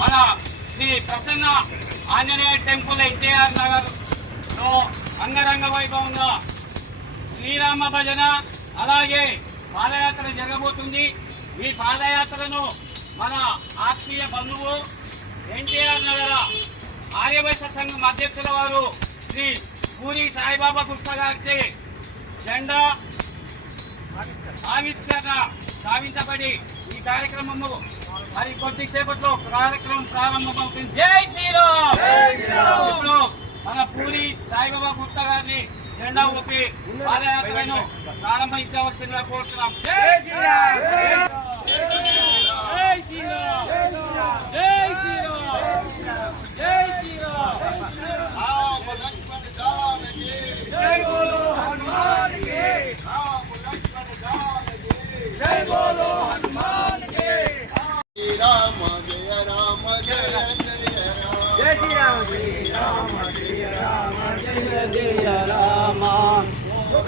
మన శ్రీ ప్రసన్న ఆంజనేయ టెంపుల్ ఎన్టీఆర్ నగర్ లో అంగరంగ వైభవంగా శ్రీరామ భజన అలాగే పాదయాత్ర జరగబోతుంది. ఈ పాదయాత్రను మన ఆత్మీయ బంధువు ఎన్టీఆర్ నగర ఆర్యవైశ్య సంఘం అధ్యక్షుల వారు శ్రీ పూరి సాయిబాబా గుప్తా గారి జెండా ఆవిష్కరణ సాధించబడి ఈ కార్యక్రమము మరి కొద్దిసేపట్లో కార్యక్రమం ప్రారంభమవుతుంది. జై శ్రీరామ్. మన పూరి సాయిబాబా గుప్తా గారిని జెండా ఊపి పాదయాత్రను ప్రారంభించవలసిందిగా కోరుతున్నాం. జై శ్రీరామ్. జై శ్రీరామ్. జై శ్రీరామ్. జై శ్రీరామ్. జై బోలో హనుమాన్ కి. జై బోలో హనుమాన్ కి. రామ జయ రామ జయ జయ రామ. జై శ్రీరామ. జయ రామ జయ జయ రామ.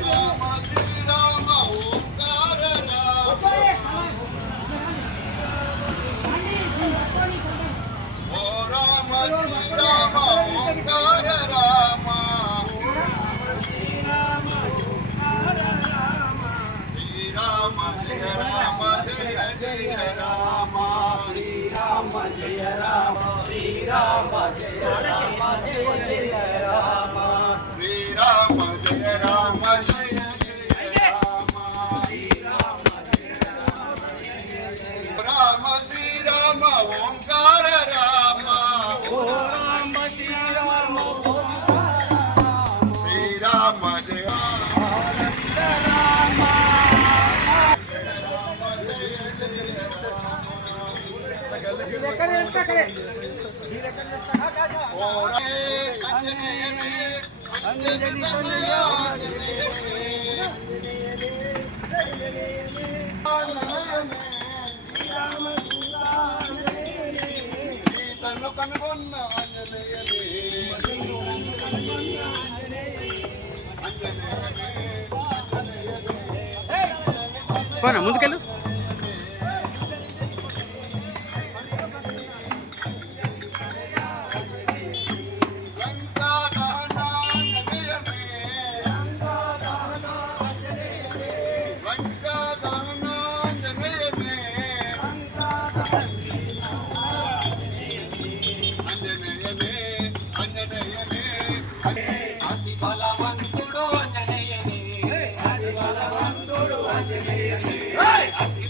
రామ శ్రీరామ ఓంకార రామ. ఓ రామ శ్రీరామ ఓంకార రామ. శ్రీరామ జయ రామ జయ జయ రామ. శ్రీరామ జయ రామ. శ్రీరామ జయ రామ జయ జయ రామ. శ్రీరామ జయ రామ జయ జయ రామ. రామ శ్రీరామ ఓంకార రామ. ఓ రామ శ్రీరామ శ్రీరామ జయ కనుగొన్న పోనా ముందుకెళ్ళు.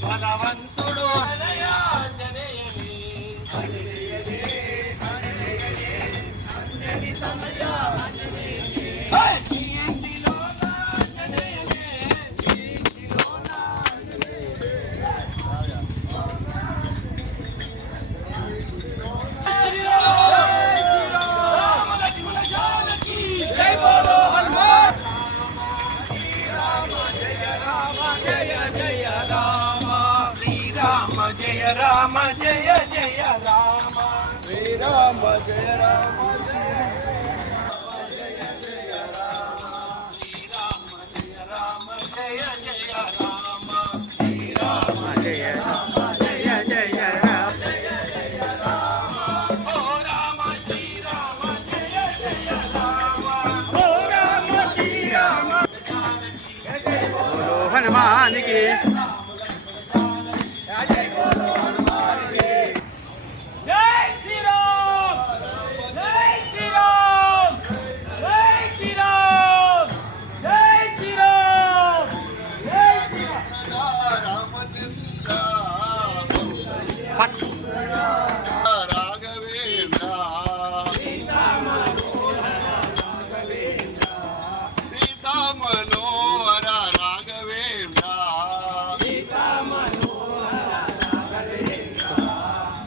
బలవంతుడు జయ రామ జయ జయ రామ. శ్రీరామ జయ రామ జయ శ్రీరామ జయ రామ జయ జయ రామ. శ్రీరామ జయ రామ. హనుమానికి జై శ్రీరామ్ జై శ్రీరామ్ జై శ్రీరామ్ జై శ్రీరామ్ జై రాఘవేంద్ర సీతా మనోహర రాఘవేంద్ర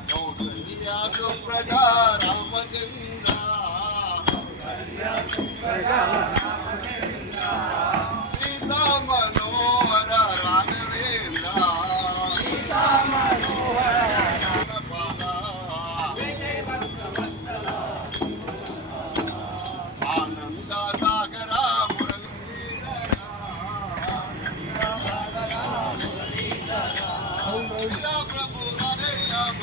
కౌసల్య సుప్రజా రామచంద్ర సీతా మనోహర రాఘవేంద్ర ఆనంద సాగర ప్రభు హరే రామ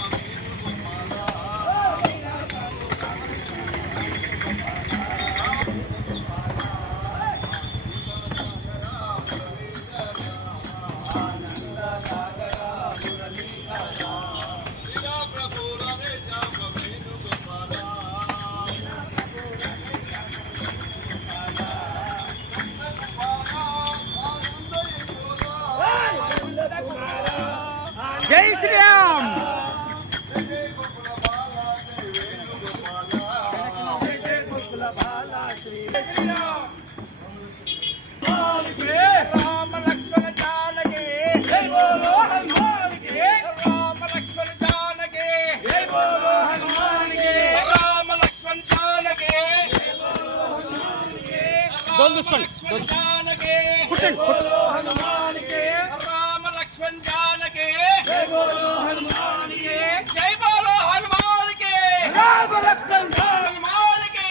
ప్రభు హరే రామ జై శ్రీరామ్ రామ లక్ష్మణ జానకి జై బోలో హనుమానికి రామ లక్ష్మణ జానకి జై బోలో హనుమానికి రామ లక్ష్మణ జానకి జై బోలో హనుమానికి జానకి జై బోలో హనుమానికి రామ లక్ష్మణ జానకి జై బోలో హనుమానికి జై బోలో హనుమానికి రామ లక్ష్మణ హనుమానికి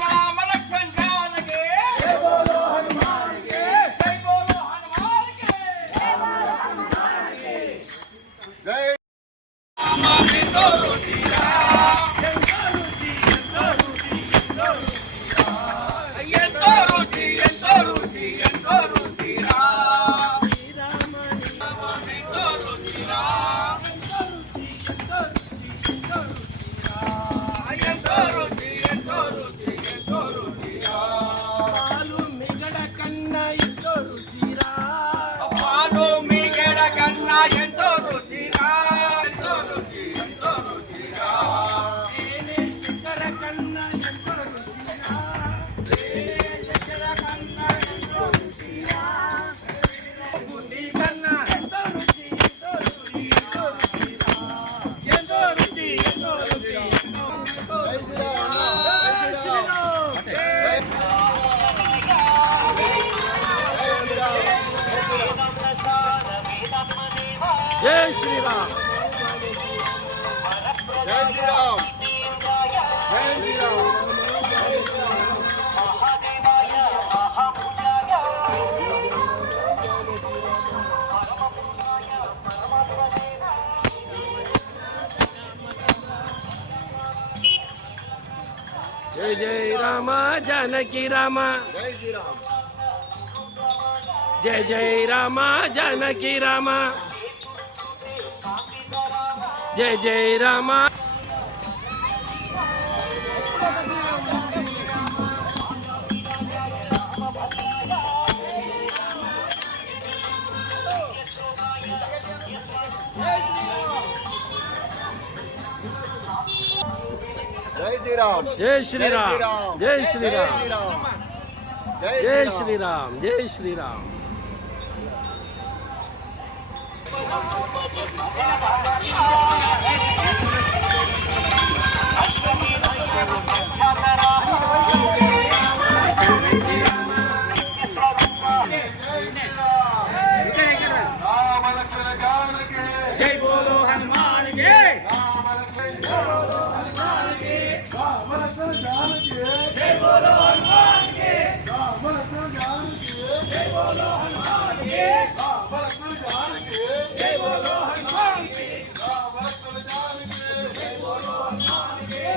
రామ లక్ష్మణ జానకి జై బోలో హనుమానికి జై బోలో హనుమానికి జై ఎంతో రుచి ఎంతో రుచి ఎంతో రుచి రా ఎంతో రుచి రా ఎంతో రుచి ఎంతో రుచి ఎంతో రుచి రా పాలు మిగడ కన్నా ఎంతో రుచి రా పాలు మిగడ కన్నా ఎంతో రుచి రా ఎంతో రుచి రా చక్కెర కన్నా ఎంతో రుచి రా చక్కెర కన్నా ఎంతో రుచి రా బుద్ధి కన్నా ఎంతో రుచి ఎంతో రుచి ఎంతో రుచి ఎంతో రుచి ఎంతో జై శ్రీరామ్ జై శ్రీరామ్ జై శ్రీరామ్ జై జై రామ జానకి రామ జై శ్రీరామ్ జై జై రామ జానకి రామ జై జై రామ జై శ్రీరామ్ జై శ్రీరామ్ జై శ్రీరామ్ జై శ్రీరామ్ శ్రీరామ్ జై శ్రీరామ్ జై బోలో హనుమాన్ కి జై బోలో హనుమాన్ కి జై బోలో హనుమాన్ కి జై బోలో హనుమాన్ కి జై బోలో హనుమాన్ కి జై బోలో హనుమాన్ కి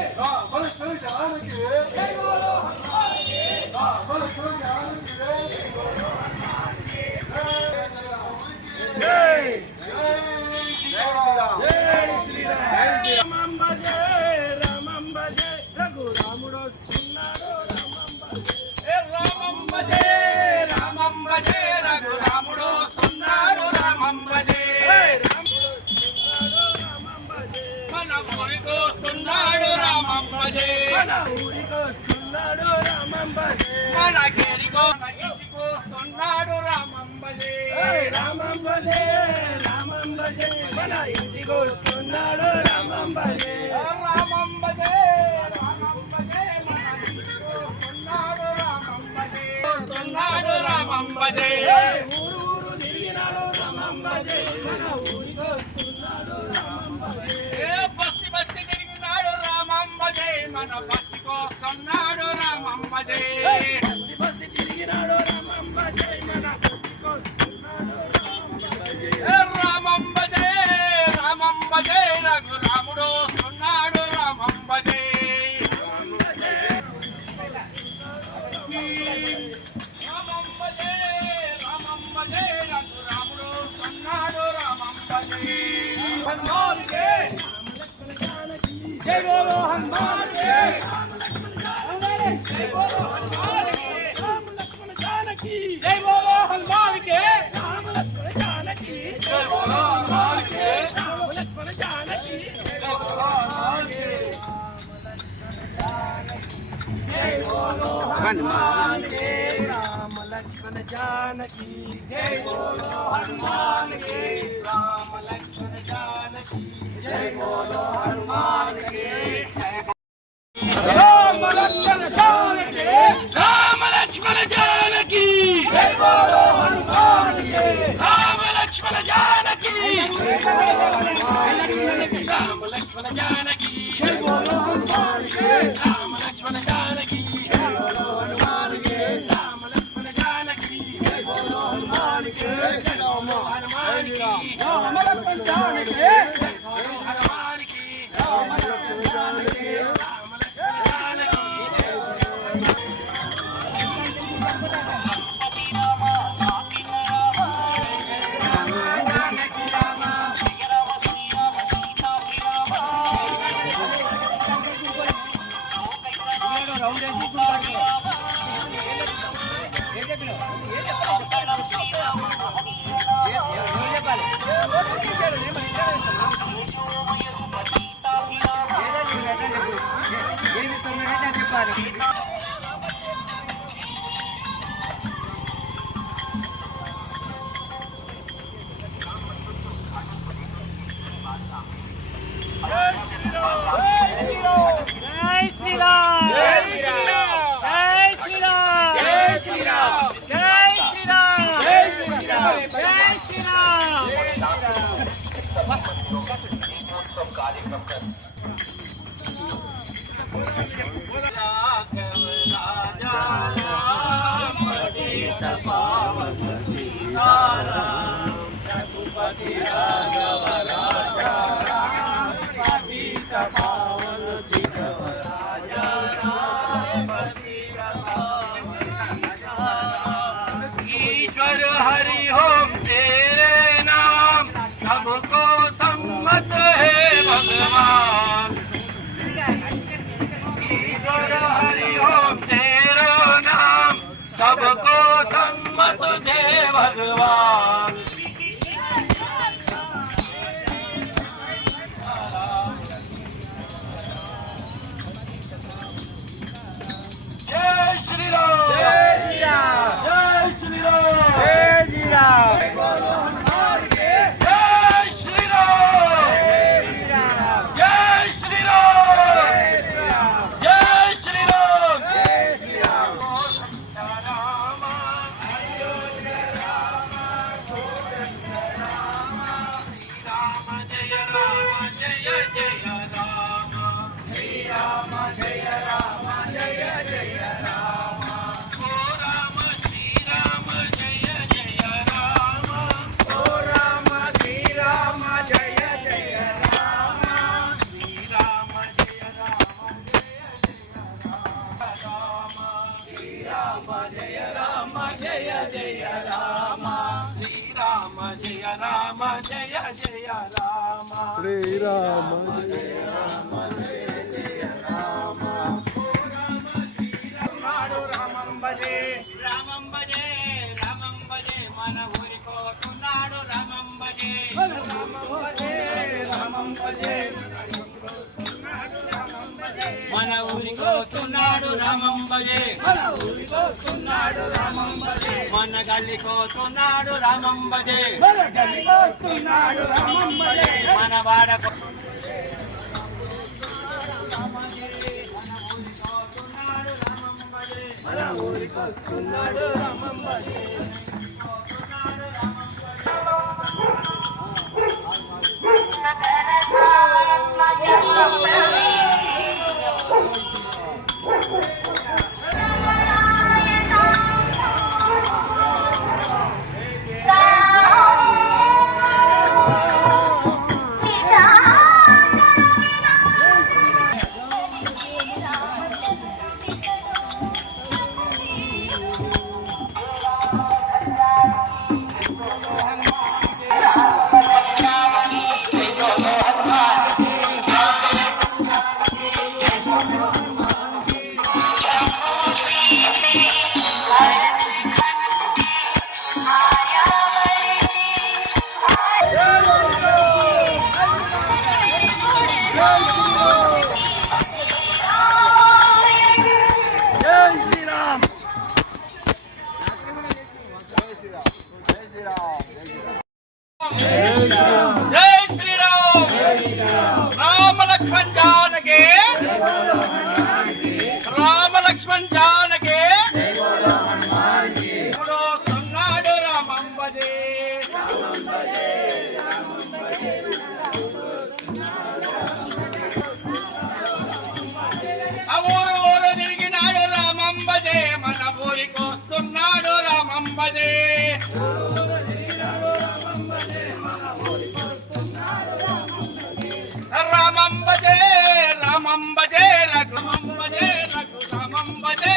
ఊరికొస్తున్నాడు రామంబజే మనకేరిగో ఇంటికొస్తున్నాడు రామంబజే రామంబజే రామంబజే మన ఇంటికొస్తున్నాడు రామంబజే రామంబజే రామంబజే మన ఇంటికొస్తున్నాడు రామంబజే వస్తున్నాడు రామంబజే ఊరు ఊరు తిరిగినాడు రామంబజే మన ఊరికొస్తున్నాడు రామంబజే బస్తి బస్తి తిరిగినాడు రామంబజే మన బస్తికొస్తున్నాడు రామంబజే బస్తి బస్తి తిరిగినాడు రామంబజే మన బస్తికొస్తున్నాడు రామంబజే రామంబజే రఘురాముడు వస్తున్నాడు రామంబజే రామంబజే రామంబజే రఘురాముడు వస్తున్నాడు రామంబజే హనుమాన్కే జై బోలో హనుమాన్కే జై బోలో హనుమాన్కే రామ లక్ష్మణ జానకి జై బోలో హనుమాన్కే రామ లక్ష్మణ జానకి జై బోలో హనుమాన్కే రామ లక్ష్మణ జానకి జై బోలో హనుమాన్కే జై బోలో హనుమాన్కే రామ లక్ష్మణ జానకి జై బోలో హనుమాన్కే రామ లక్ష్మణ జానకి జై బోలో హనుమాన్కే రామ లక్ష్మణ జానకి రామ లక్ష్మణ జానకి జై బోలో హనుమాన్కే రామ లక్ష్మణ జానకి రామ లక్ష్మణ జానకి జై బోలో హనుమాన్కే రామ లక్ష్మణ జానకి జై బోలో హనుమాన్కే రామ లక్ష్మణ జానకి జై బోలో హనుమాన్కే జై బోలో హనుమాన్కి రామ లక్ష్మణ జానకి హనుమాన్కి రామ లక్ష్మణ జానకి రామ లక్ష్మణ జానకి ईश्वर हरि ओम तेरे नाम सबको सम्मत है भगवान ईश्वर हरि ओम तेरा नाम सबको सम्मत है भगवान जय श्री राम जय श्री राम जय श्री राम जय श्री राम जय बोलो हनुमान के जय श्री राम जय श्री राम जय श्री राम जय श्री राम राम अयोध्या राम जय राम जय जय राम श्री राम जय राम जय जय राम ओ राम श्री राम जय जय राम ओ राम श्री राम जय जय राम श्री राम जय राम जय राम श्री राम जय जय राम श्री राम जय राम जय जय राम శ్రీరామ రామం భజే రామం భజే రామం భజే మన ఊరి కోటున్నాడు రామం భజే రామం భజే రామం భజే రామం భజే మన ఊరికొస్తున్నాడు రామంబజే మన గల్లికొస్తున్నాడు రామంబజే మన వాడకు ఊరికొస్తున్నాడు రామంబజే జై శ్రీరామ్ రామ లక్ష్మణ్ జానకి రామ లక్ష్మణ్ జానకి సన్నాడు రామంబజే ఊరు ఊరు తిరిగినాడు రామంబజే మన ఊరికొస్తున్నాడు రామంబజే రామంబజే రామంబజే రామంబజే రామంబజే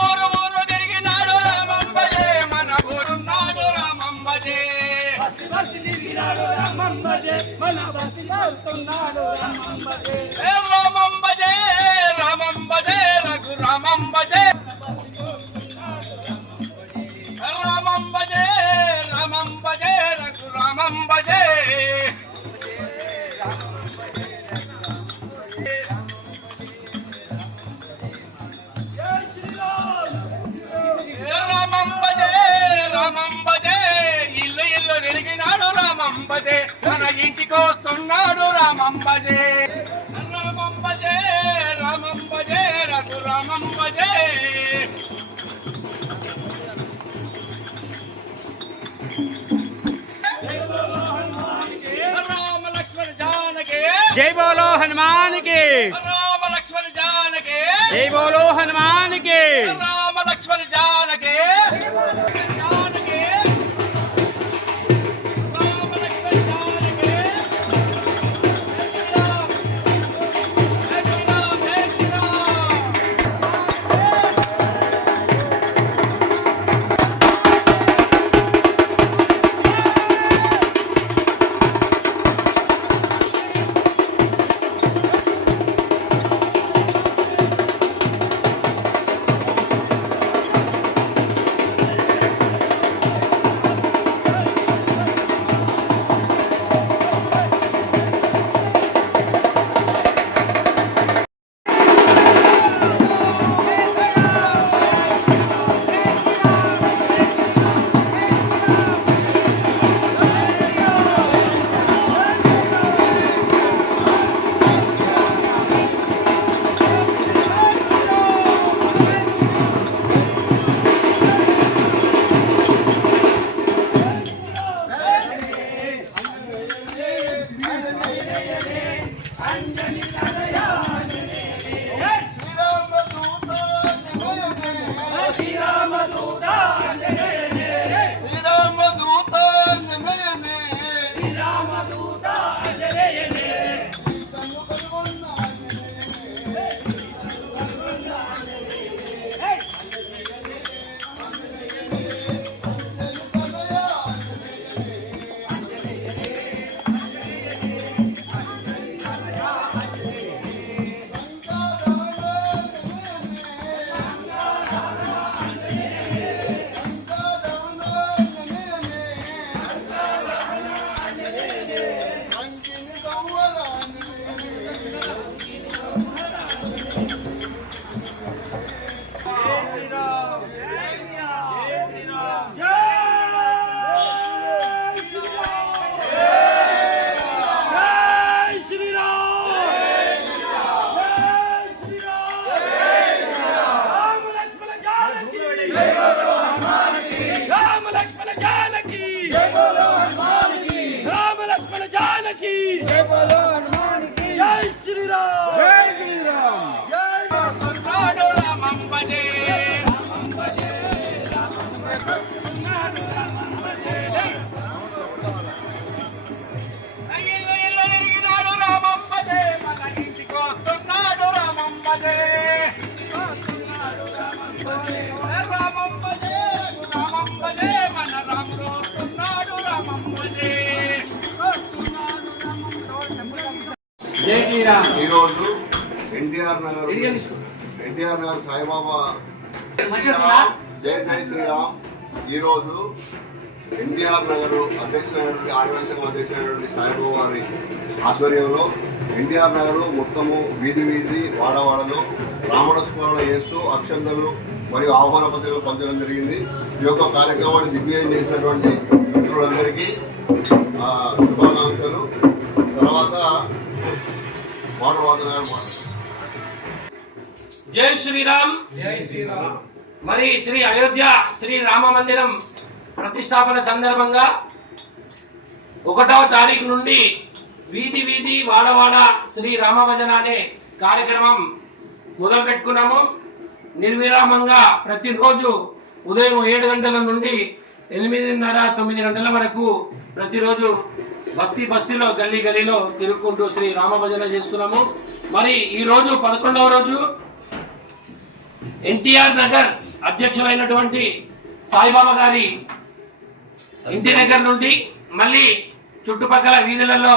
ఊరు ఊరు తిరిగినాడు రామంబజే మన ఊరున్నాడు రామంబజే రామంబజే రామంబజే రఘు రామంబజే రామంబజే రామంబజే రఘు రామంబజే రామంబజే రామంబజే ఇల్లు ఇల్లు తిరిగినాడు రామంబజే మన ఇంటికి వస్తున్నాడు రామంబజే రామంబజే రామంబజే రఘు రామంబజే जय बोलो हनुमान की राम लक्ष्मण जानकी जय बोलो हनुमान की राम लक्ष्मण जानकी जानकी राम लक्ष्मण जानकी जय श्री राम जय श्री राम శ్రీరామ్. ఈరోజు ఎన్టీఆర్ నగర్ సాయిబాబా జై జై శ్రీరామ్. ఈరోజు ఎన్టీఆర్ నగర్ అధ్యక్షులైనటువంటి ఆదివాసీ సంఘం అధ్యక్షులైనటువంటి సాయిబాబా వారి ఆధ్వర్యంలో ఎన్టీఆర్ నగర్ మొత్తము వీధి వీధి వాడవాడలో రాముడ స్మరణ చేస్తూ అక్షంతలు మరియు ఆహ్వాన పత్రికలు పంచడం జరిగింది. ఈ యొక్క కార్యక్రమాన్ని దిగ్విజయం చేసినటువంటి మిత్రులందరికీ శుభాకాంక్షలు. తర్వాత మాటవాదన గారు జై శ్రీరామ్. మరి శ్రీ అయోధ్య శ్రీ రామ మందిరం ప్రతిష్టాపన సందర్భంగా 1వ తారీఖు నుండి వీధి వీధి వాడవాడ శ్రీ రామ భజన అనే కార్యక్రమం మొదలు పెట్టుకున్నాము. నిర్విరామంగా ప్రతిరోజు ఉదయం 7 గంటల నుండి 8:30-9 గంటల వరకు ప్రతిరోజు బస్తీలో గల్లీ గల్లీలో తిరుగుకుంటూ శ్రీ రామ భజన చేస్తున్నాము. మరి ఈరోజు 11వ రోజు ఎన్టీఆర్ నగర్ అధ్యక్షులైనటువంటి సాయిబాబా గారి ఇంటి దగ్గర నుండి మళ్ళీ చుట్టుపక్కల వీధులలో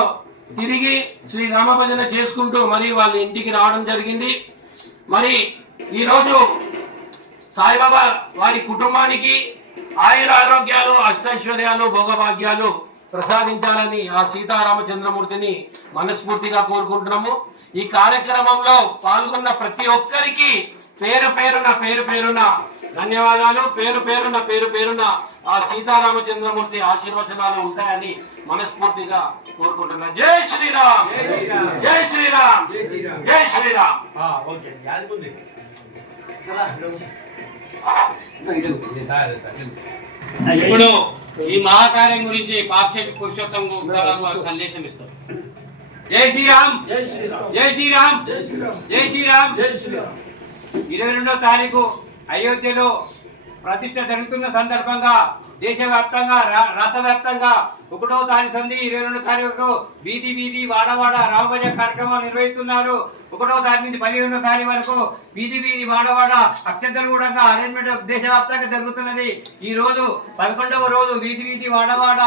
తిరిగి శ్రీ రామ భజన చేసుకుంటూ మరి వాళ్ళ ఇంటికి రావడం జరిగింది. మరి ఈరోజు సాయిబాబా వారి కుటుంబానికి ఆయుర ఆరోగ్యాలు అష్టైశ్వర్యాలు భోగభాగ్యాలు ప్రసాదించాలని ఆ సీతారామచంద్రమూర్తిని మనస్ఫూర్తిగా కోరుకుంటున్నాము. ఈ కార్యక్రమంలో పాల్గొన్న ప్రతి ఒక్కరికి పేరు పేరున ధన్యవాదాలు. పేరు పేరున ఆ సీతారామచంద్రమూర్తి ఆశీర్వచనాలు ఉంటాయని మనస్ఫూర్తిగా కోరుకుంటున్నా. జై శ్రీరామ్. జై శ్రీరామ్. జై శ్రీరామ్. ఇప్పుడు ఈ మహాకార్యం గురించి పాక్షిక పురుషోత్తం వారు సందేశం ఇస్తారు. జై శ్రీరామ్. జై శ్రీరామ్. జై శ్రీరామ్. జై శ్రీరామ్. జై శ్రీరామ్. 22వ తారీఖు అయోధ్యలో ప్రతిష్ట జరుగుతున్న సందర్భంగా దేశవ్యాప్తంగా రాష్ట్ర వ్యాప్తంగా 1వ తారీఖు సంధి 22వ తారీఖు వీధి వీధి వాడవాడ రామభజన కార్యక్రమాలు నిర్వహిస్తున్నారు. 1వ తారీఖు నుంచి 15వ తారీఖు వరకు వీధి వీధి వాడవాడ అత్యంతలు కూడా అరేంజ్మెంట్ దేశవ్యాప్తంగా జరుగుతున్నది. ఈ రోజు 11వ రోజు వీధి వీధి వాడవాడ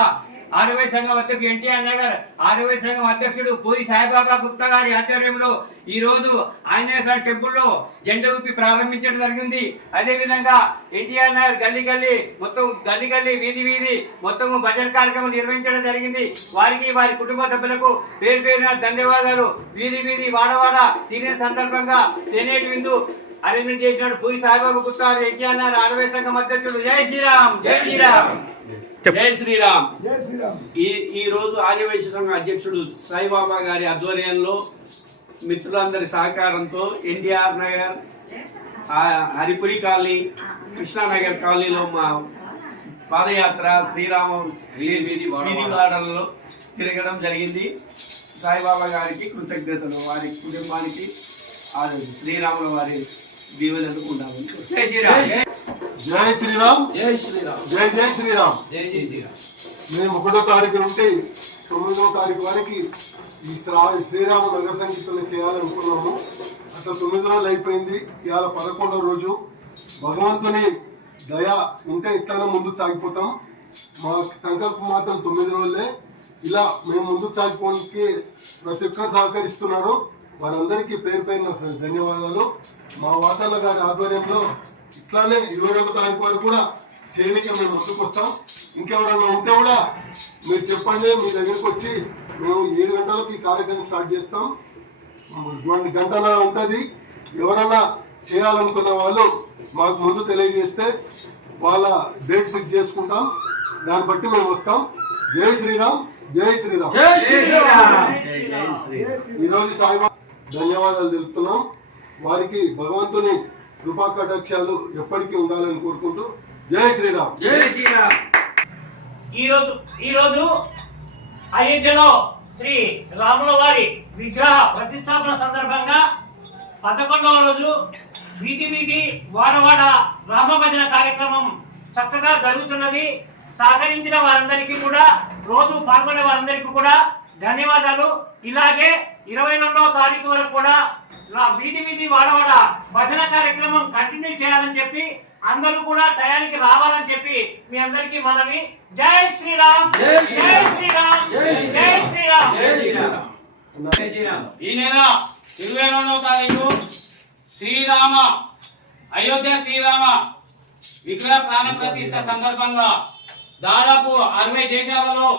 ఆర్వై సంఘం అధ్యక్షుడు ఎన్టీఆర్ నగర్ ఆర్వై సంఘం అధ్యక్షుడు పూరి సాయిబాబా గుప్తా గారి ఆధ్వర్యంలో ఈ రోజు ఆంజనేయ స్వామి టెంపుల్లో జెండా ఊపి ప్రారంభించడం జరిగింది. అదేవిధంగా ఎన్టీఆర్ నగర్ గల్లీ గల్లీ మొత్తం గల్లీ వీధి వీధి మొత్తం భజన కార్యక్రమం నిర్వహించడం జరిగింది. వారికి వారి కుటుంబ సభ్యులకు పేరున ధన్యవాదాలు. వీధి వీధి వాడవాడ తినే సందర్భంగా తెనేటి విందు అరేంజ్మెంట్ చేసినాడు పూరి సాయిబాబా గుప్తా గారు ఎన్టీఆర్ నగర్ ఆర్వై సంఘం అధ్యక్షుడు. జై శ్రీరామ్. జై శ్రీరామ్. జై శ్రీరామ్. ఈ రోజు ఆదివాసీ సంఘ అధ్యక్షుడు సాయిబాబా గారి ఆధ్వర్యంలో మిత్రులందరి సహకారంతో ఎన్టీఆర్ నగర్ హరిపురి కాలనీ కృష్ణానగర్ కాలనీలో మా పాదయాత్ర శ్రీరామ వీధి వాడలలో తిరగడం జరిగింది. సాయిబాబా గారికి కృతజ్ఞతలు. వారి కుటుంబానికి శ్రీరాముల వారి దీవెనలు ఉండాలని. జై శ్రీరామ్. జై శ్రీరామ్. జై శ్రీరామ్. జై జై శ్రీరామ్. జై జై శ్రీరామ్. మేము 1వ తారీఖు నుండి 9వ తారీఖు వరకు ఈ శ్రీరామ నగర సంకీర్తన చేయాలనుకున్నాము. అసలు 9 రోజులు అయిపోయింది. ఇవాళ 11వ రోజు. భగవంతుని దయ ఉంటే ఎట్లైనా ముందుకు సాగిపోతాం. మా సంకల్పం మాత్రం 9 రోజులే. ఇలా మేము ముందుకు సాగిపోవడానికి ప్రతి ఒక్కరు సహకరిస్తున్నారు. వారందరికీ పేరున ధన్యవాదాలు. మా వాతాల గారి ఆధ్వర్యంలో ఇట్లానే 21వ తారీఖు వరకు కూడా చేయడానికి మేము ముందుకు వస్తాం. ఇంకెవరైనా ఉంటే కూడా మీరు చెప్పండి. మీ దగ్గరికి వచ్చి మేము 7 గంటలకు ఈ కార్యక్రమం స్టార్ట్ చేస్తాం. 1 గంటల ఉంటుంది. ఎవరైనా చేయాలనుకున్న వాళ్ళు మాకు ముందు తెలియజేస్తే వాళ్ళ డేట్ ఫిక్స్ చేసుకుంటాం. దాన్ని బట్టి మేము వస్తాం. జై శ్రీరామ్. జై శ్రీరామ్. జై శ్రీరామ్. ఈరోజు సాయిబాబా ధన్యవాదాలు తెలుపుతున్నాం. వారికి భగవంతుని కృపా కటాక్షాలు ఎప్పటికీ ఉండాలని కోరుకుంటూ జై శ్రీరామ్. జై శ్రీరామ్. ఈరోజు అయోధ్యలో శ్రీ రాముల వారి విగ్రహ ప్రతిష్టాపన సందర్భంగా 11వ రోజు వీధి వీధి వాడవాడ రామభజన కార్యక్రమం చక్కగా జరుగుతున్నది. సహకరించిన వారందరికీ కూడా రోజు పాల్గొనే వారందరికీ కూడా ధన్యవాదాలు. ఇలాగే 22వ తారీఖు వరకు కూడా వీధి వీధి వాడవాడ భజన కార్యక్రమం కంటిన్యూ చేయాలని చెప్పి అందరూ కూడా టయానికి రావాలని చెప్పి మీ అందరికీ మనవి. జై శ్రీరామ్. జై శ్రీరామ్. జై శ్రీరామ్. ఈ నెల 22వ తారీఖు అయోధ్య శ్రీరామ విగ్రహ ప్రాణ ప్రతిష్ఠ సందర్భంగా దాదాపు 60 దేశాలలో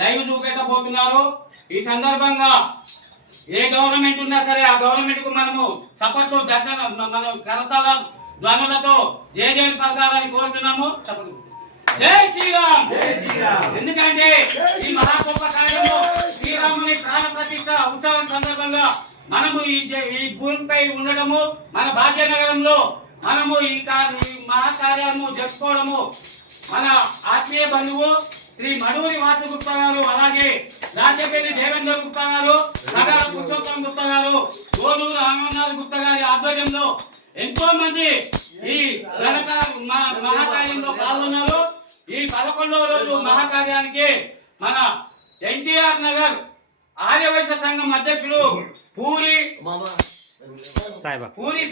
లైవ్ చూపెట్టబోతున్నారు. ఈ సందర్భంగా ఏ గవర్నమెంట్ ఉన్నా సరే ఆ గవర్నమెంట్ కు మనము చప్పట్లు మన కరతాళ ధ్వనులతో జయ పలకాలని కోరుతున్నాము. జై శ్రీరామ్. ఎందుకంటే ఈ మహాగొప్ప కార్యంలో శ్రీరాముని ప్రాణ ప్రతిష్ఠ ఉత్సవం సందర్భంగా మనము ఈ భూమిపై ఉండడము, మన భాగ్యనగరంలో మనము ఈ మహాకార్యము జరుపుకోవడము మన ఆత్మీయ బంధువు శ్రీ మణూరి వాసు గుప్తా గారు, అలాగే రాజపల్లి దేవేంద్ర గుప్తా గారు, నగర పురుషోత్తం గుప్తా గారు, గోలూరు ఆనందనాథ్ గుప్తా గారి ఆధ్వర్యంలో ఎంతో మంది ఈ మహాకార్యంలో పాల్గొన్నారు. ఈ 11వ రోజు మహాకార్యానికి మన ఎన్టీఆర్ నగర్ ఆర్యవైశ్య సంఘం అధ్యక్షుడు పూరి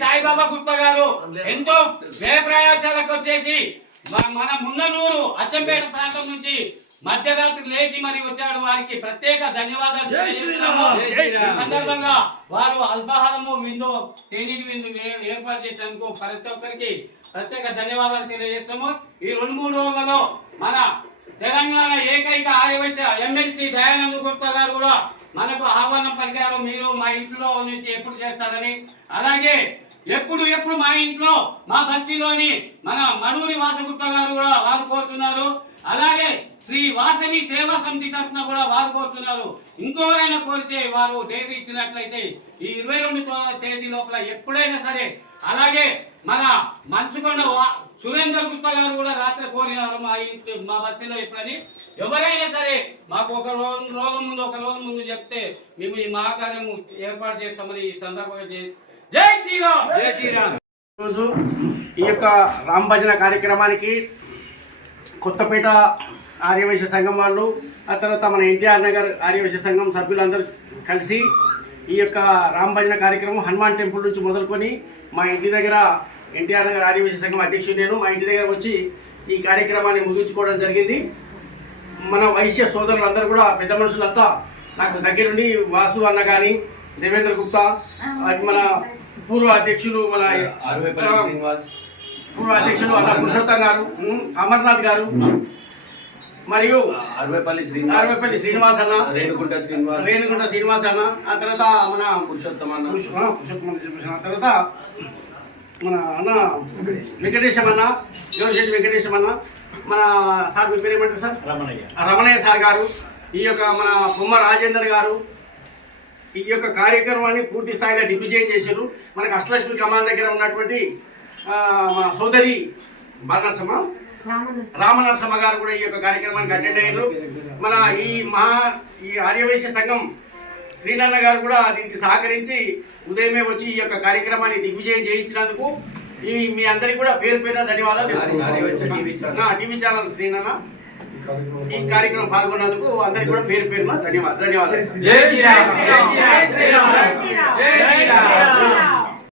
సాయిబాబా గుప్తా గారు ఎంతో వ్యయ ప్రయాసాలకు వచ్చేసి మన మున్ననూరు అచ్చంపేట ప్రాంతం నుంచి మధ్యరాత్రి లేచి మరి వచ్చాడు. వారికి ప్రత్యేక ధన్యవాదాలు తెలియజేస్తున్నాము. సందర్భంగా వారు అల్పాహారము విందు తేనీటి విందు ఏర్పాటు చేసినందుకు ప్రతి ఒక్కరికి ప్రత్యేక ధన్యవాదాలు తెలియజేస్తాము. ఈ 2-3 రోజులలో మన తెలంగాణ ఏకైక ఆర్యవైశ్య ఎమ్మెల్సీ దయానంద్ గుప్తా గారు కూడా మనకు ఆహ్వానం పలికారు. మీరు మా ఇంట్లో నుంచి ఎప్పుడు చేస్తారని, అలాగే ఎప్పుడు మా ఇంట్లో మా బస్తీలోని మన మణూరి వాసగుప్తా గారు కూడా వారు కోరుతున్నారు. అలాగే శ్రీ వాసవి సేవా సమితి తరఫున కూడా వారు కోరుతున్నారు. ఇంకోరైనా కోరితే వారు డేట్ ఇచ్చినట్లయితే ఈ 22వ తేదీ లోపల ఎప్పుడైనా సరే. అలాగే మన మంచుకొండ సురేందర్ గుప్తా గారు కూడా రాత్రి కోరినారు మా బస్సులో ఎప్పుడని. ఎవరైనా సరే మాకు ఒక రోజు ముందు చెప్తే మేము ఈ మహాకార్యము ఏర్పాటు చేస్తామని ఈ సందర్భంగా జై శ్రీరామ్. జై శ్రీరామ్. రోజు ఈ యొక్క రామ్ భజన కార్యక్రమానికి కొత్తపేట ఆర్యవైశ్య సంఘం వాళ్ళు, ఆ తర్వాత మన ఎన్టీఆర్ నగర్ ఆర్యవైశ్య సంఘం సభ్యులందరూ కలిసి ఈ యొక్క రామ్ భజన కార్యక్రమం హనుమాన్ టెంపుల్ నుంచి మొదలుకొని మా ఇంటి దగ్గర ఎన్టీఆర్ నగర్ ఆర్యవైశ్య సంఘం అధ్యక్షుడు నేను మా ఇంటి దగ్గర వచ్చి ఈ కార్యక్రమాన్ని ముగించుకోవడం జరిగింది. మన వైశ్య సోదరులందరూ కూడా పెద్ద మనుషులంతా నాకు దగ్గరుండి వాసు అన్న కానీ, దేవేంద్ర గుప్తా, మన పూర్వ అధ్యక్షులు అన్న పురుషోత్తం గారు, అమర్నాథ్ గారు, మరియు అరవైపల్లి శ్రీనివాస్ అన్న, రేణుగుంట శ్రీనివాస్ అన్న, ఆ తర్వాత మన పురుషోత్తమ ఆ తర్వాత మన అన్న వెంకటేశం అన్న, జోషి వెంకటేశం అన్న, మన సార్ మీ పేరు ఏమంటారు సార్? రమణయ్య సార్ గారు, ఈ యొక్క మన బొమ్మ రాజేందర్ గారు ఈ యొక్క కార్యక్రమాన్ని పూర్తి స్థాయిలో దిగ్విజయం చేశారు. మనకు అష్టలక్ష్మి కమాన్ దగ్గర ఉన్నటువంటి మా సోదరి రామనరసమ్మ గారు కూడా ఈ యొక్క కార్యక్రమానికి అటెండ్ అయ్యారు. మన ఈ ఆర్యవైశ్య సంఘం శ్రీనాన్న గారు కూడా దీనికి సహకరించి ఉదయమే వచ్చి ఈ యొక్క కార్యక్రమాన్ని దిగ్విజయం చేయించినందుకు మీ అందరికీ కూడా పేరు పేరున ధన్యవాదాలు. టీవీ ఛానల్ శ్రీనాన్న ఈ కార్యక్రమం పాల్గొన్నందుకు అందరికీ కూడా పేరు పేరున ధన్యవాదాలు.